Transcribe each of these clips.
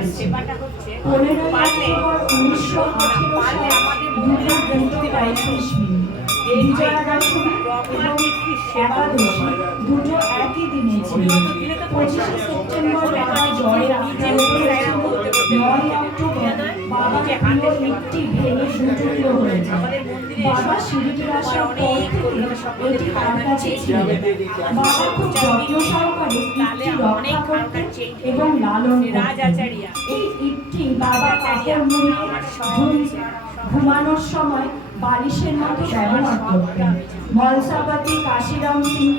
হয়েছে। 15ই অক্টোবর 1918 বিজয়া দশমী এবং একাদশী দুটো একই দিনে ছিল। 25শে সেপ্টেম্বর বাবা জ্বরে আক্রান্ত হয়েছিল। 9 অক্টোবর বাবার প্রিয় ইটটি ভেঙে দুটুকরো হয়ে যায়। বাবা শিরিডি আসার পর থেকে এটি তার কাছে ছিল। বাবা খুব যত্ন সহকারে ইটটি রক্ষা করতেন এবং লালন করতেন। এই ইটটি বাবা কাপড় মুড়িয়ে ঘুমানোর সময় বালিশের মতো ব্যবহার করতেন। মলসাপতি কাশিরাম সিং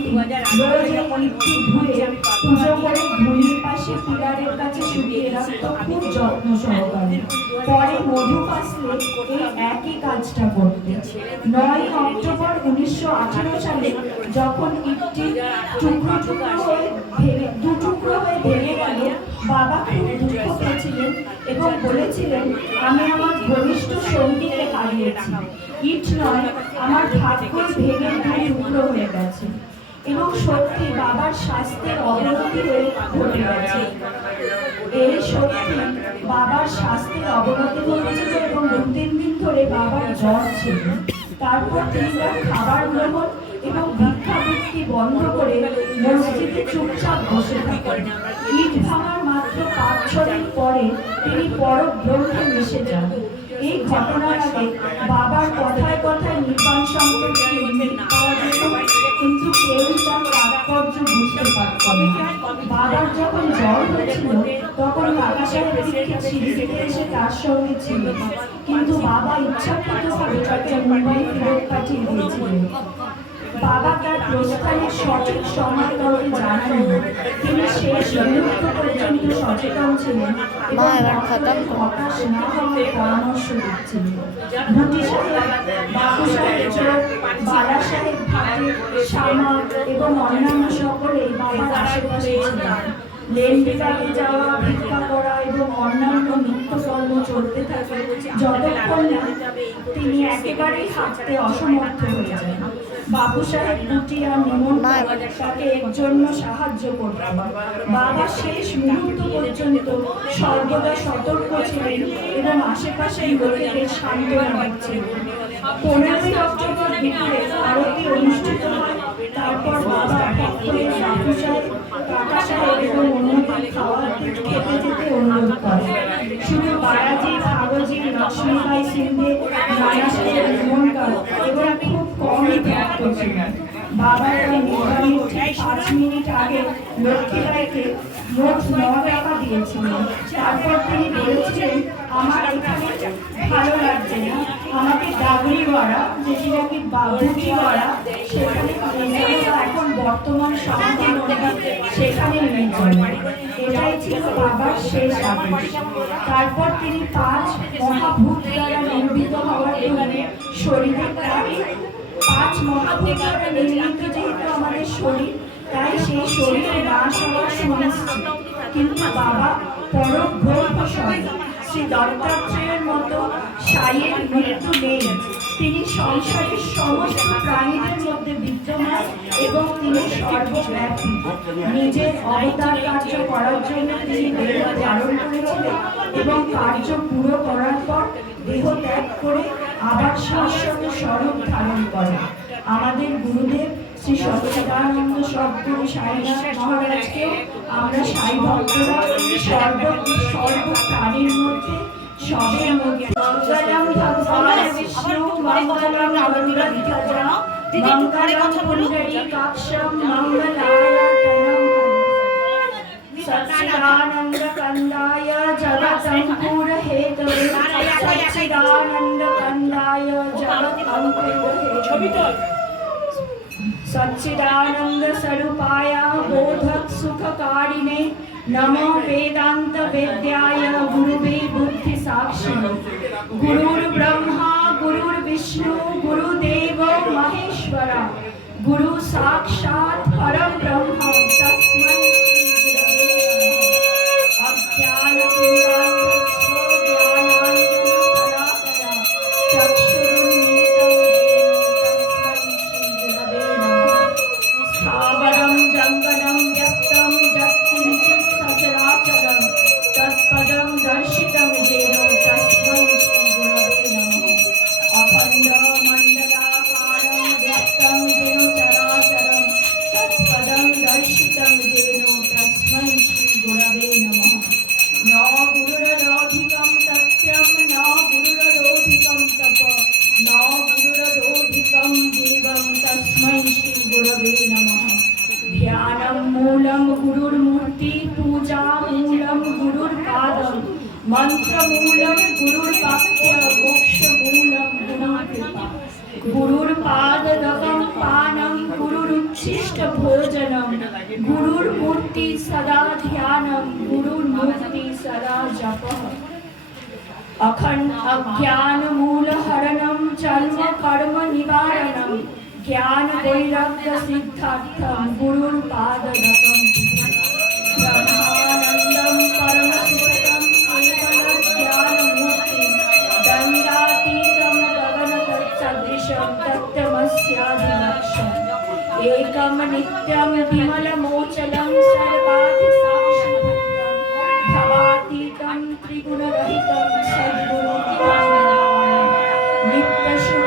রোজ ইটটি ধুয়ে পুজো করে ধুলির পাশে পিলারের কাছে শুকিয়ে রাখত খুব যত্ন সহকারে। পরে মধু পাসলে এই একই কাজটা করতেন। 9 অক্টোবর 1918 সালে যখন ইটটি দুটুকরো হয়ে ভেঙে গেল, বাবা খুব দুঃখ পেয়েছিলেন এবং বলেছিলেন, আমি আমার ঘনিষ্ঠ সঙ্গীকে হারিয়েছি। ইট নয়, আমার ভাগ্যই ভেঙে দুই টুকরো হয়ে গেছে। এবং সত্যি বাবার স্বাস্থ্যের অবনতি ঘটে গেছে। এই সত্যি বাবার স্বাস্থ্যের অবনতি ঘটেছিল এবং 2-3 দিন ধরে বাবার জ্বর ছিল। তারপর তিনি তার খাবার গ্রহণ এবং ভিক্ষাবৃত্তি বন্ধ করে মসজিদে চুপচাপ বসে থাকেন। ইট ভাঙার মাত্র 5-6 দিন পরে তিনি পরব্রহ্মে মিশে যান। এই ঘটনার আগে বাবার কথায় কথায় নির্বাণ সম্পর্কে ইঙ্গিত পাওয়া যেত, কিন্তু কেউই তার তাৎপর্য বুঝতে পারত না। বাবার যখন জ্বর হয়েছিল তখন কাকা সাহেব দীক্ষিত শিলিগুড়িতে এসে তার সঙ্গে ছিল, কিন্তু বাবা ইচ্ছাকৃতভাবে তাকে মুম্বাই ফেরত পাঠিয়ে দিয়েছিলেন। বাবা তার প্রস্থানের সঠিক সময় কাউকে জানাননি। তিনি শেষ মুহূর্ত পর্যন্ত সচেতন ছিলেন এবং হতাশ না হওয়ার পরামর্শ দিচ্ছিলেন। ভুটি সাহেব, বাবু সাহেব চোখ, বালা সাহেব ভাটি, শ্যামা এবং অন্যান্য সকলেই বাবার আশেপাশে ছিলেন। লেন বিভাগে যাওয়া, ভিক্ষা করা এবং অন্যান্য নিত্যকর্ম চলতে থাকে যতক্ষণ না তিনি একেবারেই হাঁটতে অসমর্থ হয়ে যান। বাবু সাহেব বুটি আর নিমন তাকে এর জন্য সাহায্য করতেন। বাবা শেষ মুহূর্ত পর্যন্ত সর্বদা সতর্ক ছিলেন এবং আশেপাশের লোকেদের সান্ত্বনা দিচ্ছিলেন। 15ই অক্টোবর দুপুরে আরতি অনুষ্ঠিত হয়। তারপর বাবা পক্ষে বাবু সাহেব, কাকা সাহেব এবং অন্যদের খেতে যেতে অনুরোধ করে। শুধু বারাজি, ভাগজি, লক্ষ্মীবাই সিন্ধে, রানা সাহেব, নিমনকার এবং খুব কমই ত্যাগ করছিলেন। বাবা তার নির্বাণের ঠিক 5 মিনিট আগে লক্ষ্মীবাইকে মোট 9 টাকা দিয়েছিলেন। তারপর তিনি বলেছিলেন, আমার এখানে ভালো লাগছে না, আমাকে ডাগরিওয়াড়া, যেটি নাকি বাবুজিওয়াড়া, সেখানে এখন বর্তমান সমাধি মন্দির, সেখানে নিয়ে যাবেন। এটাই ছিল বাবার শেষ আদেশ। তারপর তিনি 5 মহাভূত দ্বারা নির্মিত হওয়ার জন্য শরীরের ত্যাগে 5 মহাভূত দ্বারা নির্মিত যেহেতু আমাদের শরীর, তাই সেই শরীরে নাশ হওয়া সুনিশ্চিত। কিন্তু বাবা পরম ব্রহ্মস্বরূপ শ্রী দত্তাত্রেয়ের মতো সাইয়ের মৃত্যু নেই। তিনি সংসারের সমস্ত প্রাণীদের মধ্যে বিদ্যমান এবং তিনি সর্বব্যাপী। নিজের অবতার কার্য করার জন্য তিনি দেহ ধারণ করেছিলেন এবং কার্য পুরো করার পর দেহ ত্যাগ করে আবার শাশ্বত স্বরূপ ধারণ করেন। আমাদের গুরুদেব শ্রী সচ্চিদানন্দ সদ্গুরু সাইনাথ মহারাজকেও আমরা সাই ভক্তরা সর্ব প্রাণীর মধ্যে সবের মধ্যে মঙ্গলম ভগবান বিষ্ণু মঙ্গলম গরুড়ধ্বজা মঙ্গলম পুণ্ডরীকাক্ষম মঙ্গলায় তনম সচ্চিদানন্দ কন্দায় জগদঙ্কুর হেতবে সচ্চিদানন্দ কন্দায় জগদঙ্কুর হেতবে सच्चिदानंद स्वरूपाय बोधक सुखकारिणे नमो वेदांत वेद्याय गुरुवे बुद्धि साक्षिणे गुरुर्ब्रह्मा गुरुर्विष्णु गुरुदेव महेश्वरा गुरु साक्षात् परम ब्रह्म तस्मै श्री गुरवे नमः। अज्ञानतिमिरान्धस्य ज्ञानाञ्जनशलाकया चक्षुरुन्मीलितं येन तस्मै श्री गुरवे नमः। स्थावरं जङ्गमं व्यक्तं यत्किञ्चित् सचराचरं तत्पदं मंत्रमूलम गुरुर्वाक्य मोक्षमूलम गुरुकृपा गुरुर्पाददकं पानं गुरुरुच्छिष्ट भोजनं गुरुर्मूर्ति सदा ध्यानं गुरुर्मूर्ति सदा जपः अखंड अज्ञान मूलहरणं जन्म कर्म निवारणं ज्ञान वैराग्य सिद्धार्थं गुरुर्पाददकं ब्रह्मानन्दं परमशिवं केवलज्ञानमूर्तिं दण्डातीतं गगनतत्सदृशं तत्त्वमस्याधिलक्ष्यम् एकं नित्यं विमलमोचलं सर्वाधिसाक्षिभक्तं भवातीतं त्रिगुणरहितं सद्गुरुं नित्यशुद्धं